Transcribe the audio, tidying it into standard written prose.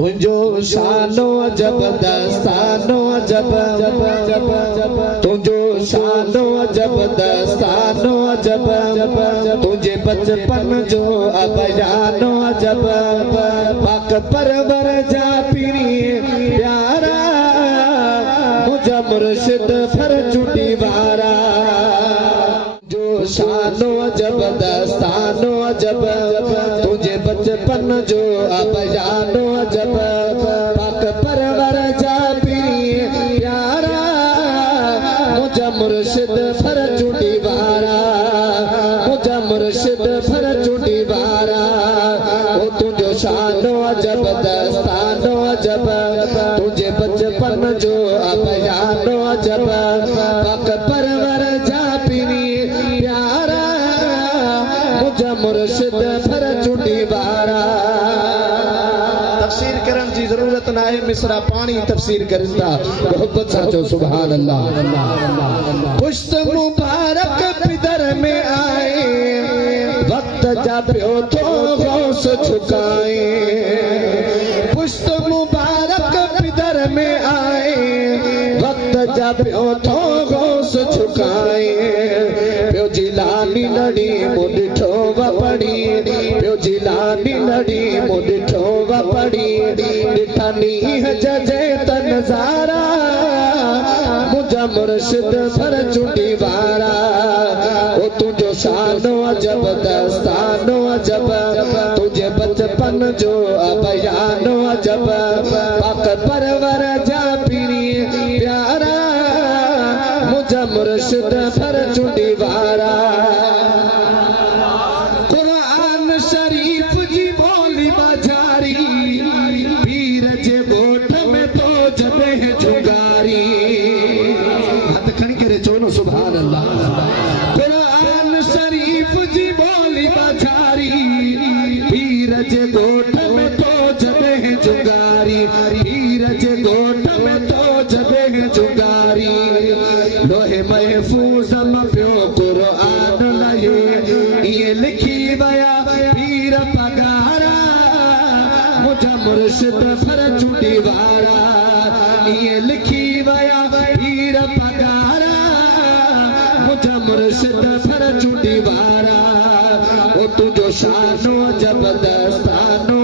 तुझो शानो अजब दस्तानो अजब, तुझो शानो अजब दस्तानो अजब, तुझे बचपन जो अबयानो अजब, पाक परवर जा पीरी प्यारा, मुझा मुर्शिद फरजुटी वारा। जो शानो अजब दस्तानो अजब, तुझे बचपन जो अबयानो अजब, पाक परवर जा पीरी प्यारा, मुझा मुर्शिद फरजुटी वारा, मुझा मुर्शिद फरजुटी वारा। ओ तुझो शानो अजब दस्तानो अजब, तुझे बचपन जो अबयानो अजब, पाक परवर जा पीरी प्यारा, मुझा मुर्शिद फरजुटी वारा। तफसीर करण जी जरूरत ना है, मिसरा पानी तफसीर करता मोहब्बत साचो सुभान अल्लाह। पुश्त मुबारक पिदर में आए, वक्त जा पियो तो गौस झुकाए। पुश्त मुबारक पिदर में आए, वक्त जा पियो तो गौस झुकाए। पियो जिलानी लड़ी मुडिठो वपड़ी, पियो जिलानी लड़ी मुडिठो वपड़ी, ॾिठनी जजे त नज़ारा, मुझा मुर्शिद फरजुटी वारा। ओ तुझो शानो अजब दस्तानो अजब, तुझे बचपन जो अबयानो अजब, पाक परवर जा पीरी प्यारा, मुझा मुर्शिद फरजुटी वारा। कुरान शरीफ जी बोली बाजारी, पीर जे गोठ में तो जबे है जुगारी। हथ खड़ी करे चोनो सुभान अल्लाह। कुरान शरीफ जी बोली बाजारी, पीर जे गोठ में तो जबे है जुगारी, पीर जे गोठ में तो जबे है जुगारी। लोहे महफूज में पियो कुरान लहे, ये लिखी वया पीर पगारा, मुझा मुर्शिद फरजुटी वारा। ये लिखी वया पीर पगारा, मुझा मुर्शिद फरजुटी वारा। ओ तुझो शानो अजब दस्तानो